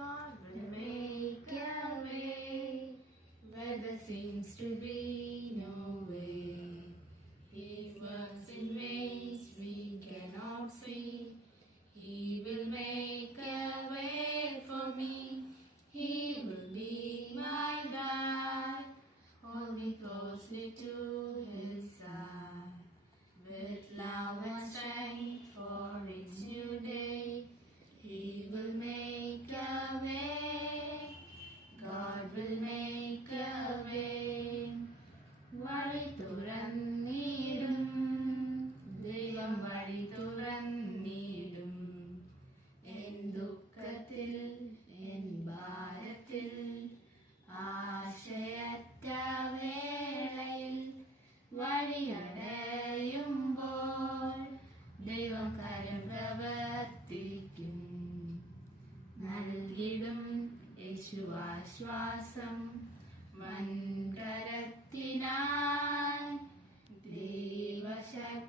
God will make a way where there seems to be no way. He works in ways we cannot see. He will make a way for me. He will be my guide. Hold me closely to His side. With love and strength for each new day, He will make a way. God will make a way. വഴി തുറന്നിടും, ദൈവം വഴി തുറന്നിടും. N ദുഃഖത്തിൽ, N ഭാരത്തിൽ, ആശയറ്റ വേളയിൽ വഴിയടയുമ്പോൾ ദൈവം കരം പ്രവർത്തിക്കും. നൽകിടും യേശുവാശ്വാസം വൻകരത്തിനാൽ ദൈവശക്തിയാൽ.